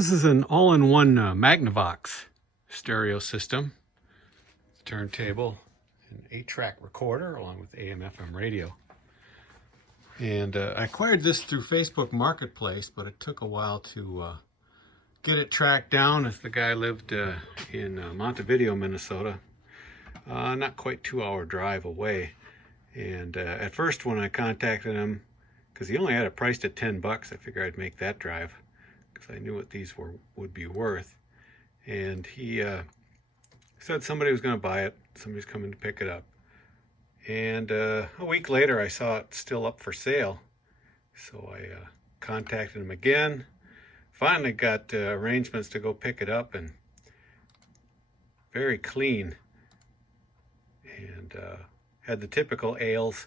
This is an all-in-one Magnavox stereo system, turntable, an 8-track recorder along with AM/FM radio. And I acquired this through Facebook Marketplace, but it took a while to get it tracked down as the guy lived in Montevideo, Minnesota, not quite 2-hour drive away. And at first when I contacted him, because he only had it priced at $10, I figured I'd make that drive because I knew what these would be worth. And he said somebody was going to buy it, somebody's coming to pick it up. And a week later I saw it still up for sale, so I contacted him again. Finally got arrangements to go pick it up, and very clean, and had the typical ails.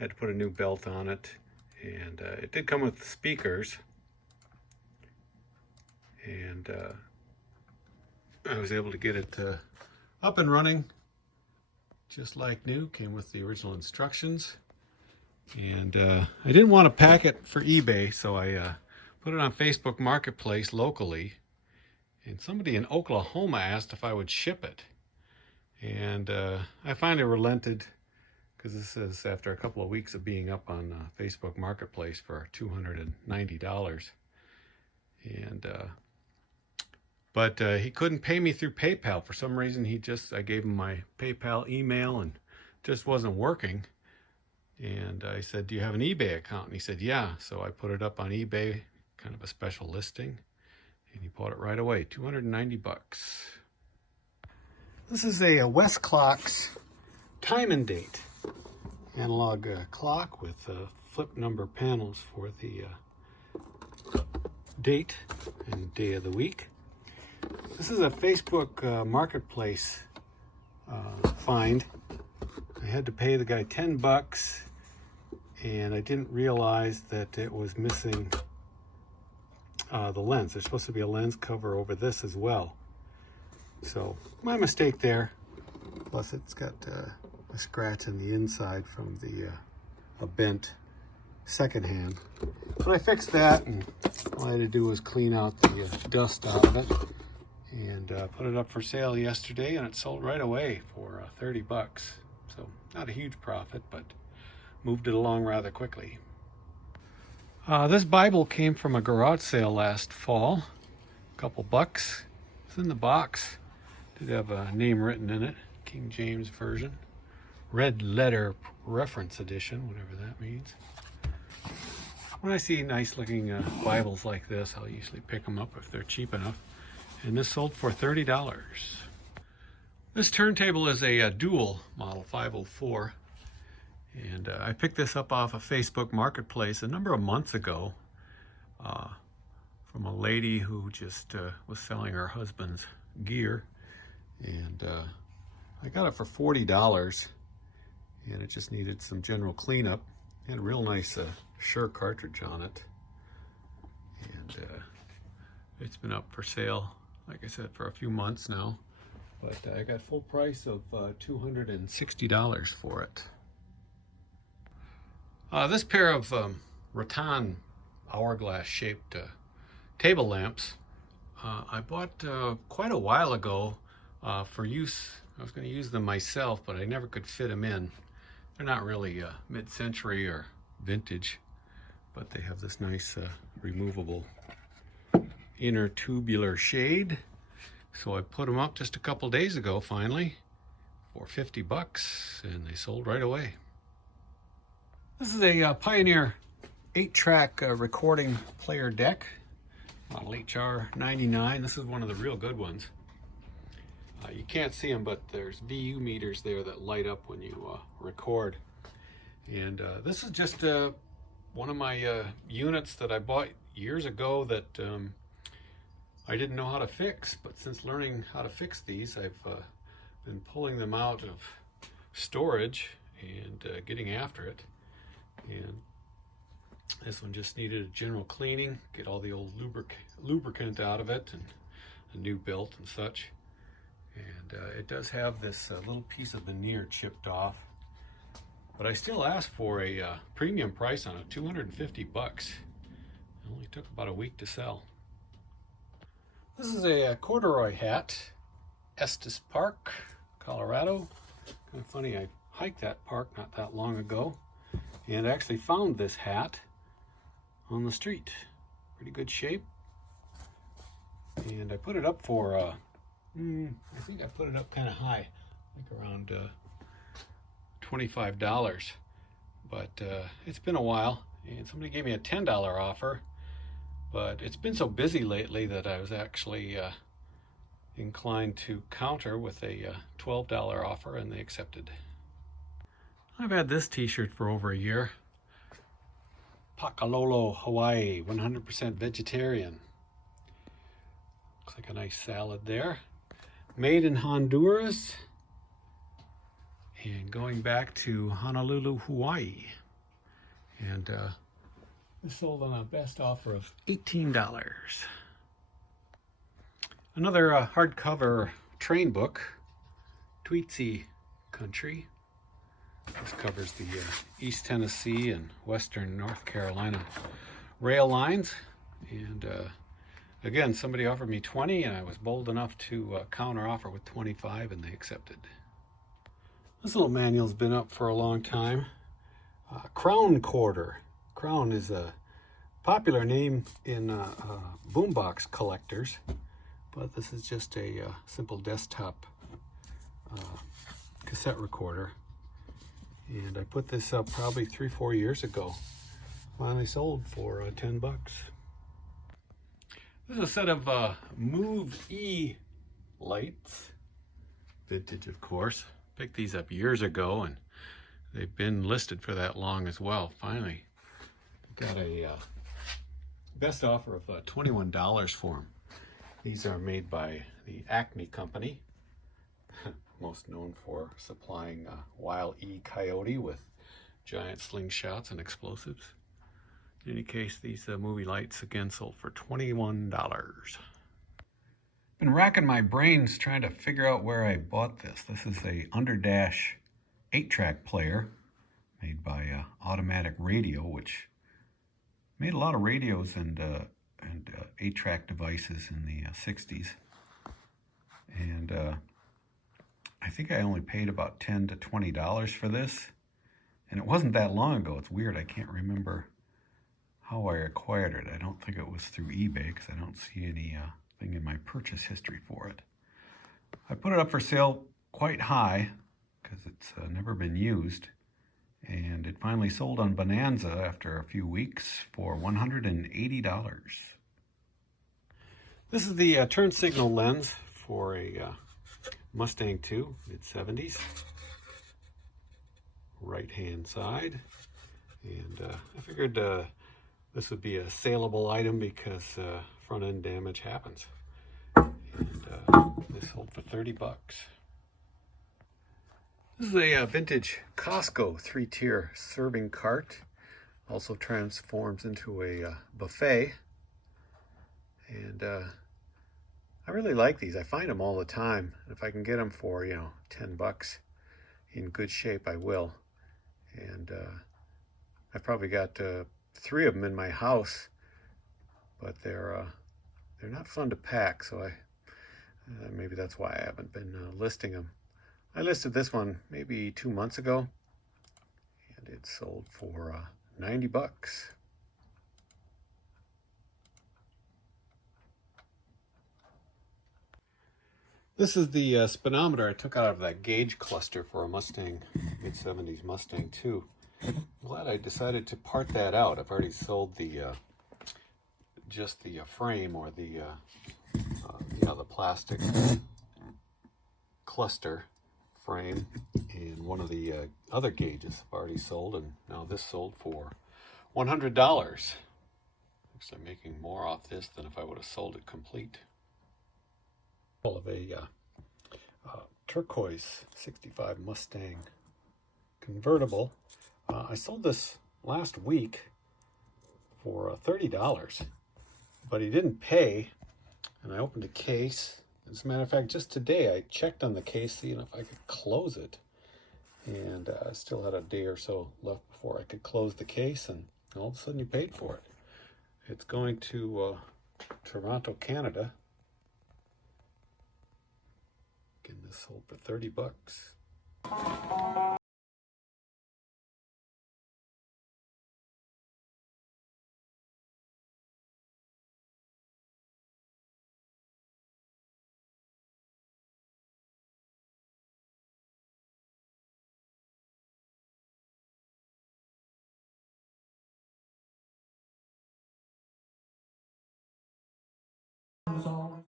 Had to put a new belt on it, and it did come with speakers, and I was able to get it up and running just like new. Came with the original instructions, and I didn't want to pack it for eBay, so I put it on Facebook Marketplace locally, and somebody in Oklahoma asked if I would ship it, and I finally relented, because this is after a couple of weeks of being up on Facebook Marketplace for $290. And but he couldn't pay me through PayPal for some reason. I gave him my PayPal email and just wasn't working. And I said, "Do you have an eBay account?" And he said, "Yeah." So I put it up on eBay, kind of a special listing, and he bought it right away, $290. This is a Westclock's time and date analog clock with flip number panels for the date and day of the week. This is a Facebook Marketplace find. I had to pay the guy $10, and I didn't realize that it was missing the lens. There's supposed to be a lens cover over this as well. So my mistake there. Plus it's got a scratch on the inside from the a bent second hand. But I fixed that, and all I had to do was clean out the dust out of it, and put it up for sale yesterday, and it sold right away for $30. So not a huge profit, but moved it along rather quickly. This Bible came from a garage sale last fall, a couple bucks. It's in the box. Did have a name written in it, King James Version, red letter reference edition, whatever that means. When I see nice looking Bibles like this, I'll usually pick them up if they're cheap enough. And this sold for $30. This turntable is a dual model 504. And I picked this up off of Facebook Marketplace a number of months ago from a lady who just was selling her husband's gear. And I got it for $40, and it just needed some general cleanup. It had a real nice Shure cartridge on it. And it's been up for sale, like I said, for a few months now. But I got full price of $260 for it. This pair of rattan hourglass shaped table lamps I bought quite a while ago for use. I was going to use them myself, but I never could fit them in. They're not really mid-century or vintage, but they have this nice removable inner tubular shade. So I put them up just a couple days ago finally for $50, and they sold right away. This is a Pioneer 8-track recording player deck, model HR99. This is one of the real good ones. You can't see them, but there's VU meters there that light up when you record. And this is just one of my units that I bought years ago that I didn't know how to fix, but since learning how to fix these, I've been pulling them out of storage and getting after it. And this one just needed a general cleaning, get all the old lubricant out of it, and a new belt and such. And it does have this little piece of veneer chipped off, but I still asked for a premium price on it, $250. It only took about a week to sell. This is a corduroy hat, Estes Park, Colorado. Kind of funny, I hiked that park not that long ago and actually found this hat on the street. Pretty good shape. And I put it up for, I think I put it up kind of high, like around $25. But it's been a while, and somebody gave me a $10 offer. But it's been so busy lately that I was actually inclined to counter with a $12 offer, and they accepted. I've had this t-shirt for over a year. Pakalolo, Hawaii, 100% vegetarian. Looks like a nice salad there. Made in Honduras and going back to Honolulu, Hawaii. And this sold on a best offer of $18. Another hardcover train book, Tweetsie Country. This covers the East Tennessee and Western North Carolina rail lines. And again, somebody offered me 20, and I was bold enough to counter offer with 25, and they accepted. This little manual's been up for a long time. Crown Quarter. Crown is a popular name in boombox collectors, but this is just a simple desktop cassette recorder. And I put this up probably 3-4 years ago. Finally sold for 10 bucks. This is a set of Move E lights. Vintage, of course. Picked these up years ago, and they've been listed for that long as well. Finally got a best offer of $21 for them. These are made by the Acme Company, most known for supplying Wile E. Coyote with giant slingshots and explosives. In any case, these movie lights again sold for $21. Been racking my brains trying to figure out where I bought this. This is a Underdash 8-track player made by Automatic Radio, which made a lot of radios and 8-track devices in the 60s. And I think I only paid about $10 to $20 for this. And it wasn't that long ago. It's weird. I can't remember how I acquired it. I don't think it was through eBay because I don't see anything in my purchase history for it. I put it up for sale quite high because it's never been used. And it finally sold on Bonanza after a few weeks for $180. This is the turn signal lens for a Mustang II, mid-70s. Right-hand side. And I figured this would be a saleable item because front-end damage happens. And this sold for 30 bucks. This is a vintage Costco 3-tier serving cart. Also transforms into a buffet. And I really like these. I find them all the time. If I can get them for, 10 bucks in good shape, I will. And I've probably got 3 of them in my house, but they're not fun to pack, so maybe that's why I haven't been listing them. I listed this one maybe 2 months ago, and it sold for 90 bucks. This is the speedometer I took out of that gauge cluster for a Mustang, mid-70s Mustang II. I'm glad I decided to part that out. I've already sold the just the frame, or the the plastic cluster frame, and one of the other gauges I've already sold, and now this sold for $100. Actually, I'm making more off this than if I would have sold it complete. Of a turquoise 65 Mustang convertible. I sold this last week for $30, but he didn't pay, and I opened a case. As a matter of fact, just today I checked on the case, seeing if I could close it, and I still had a day or so left before I could close the case, and all of a sudden he paid for it. It's going to Toronto, Canada, This sold for 30 bucks. So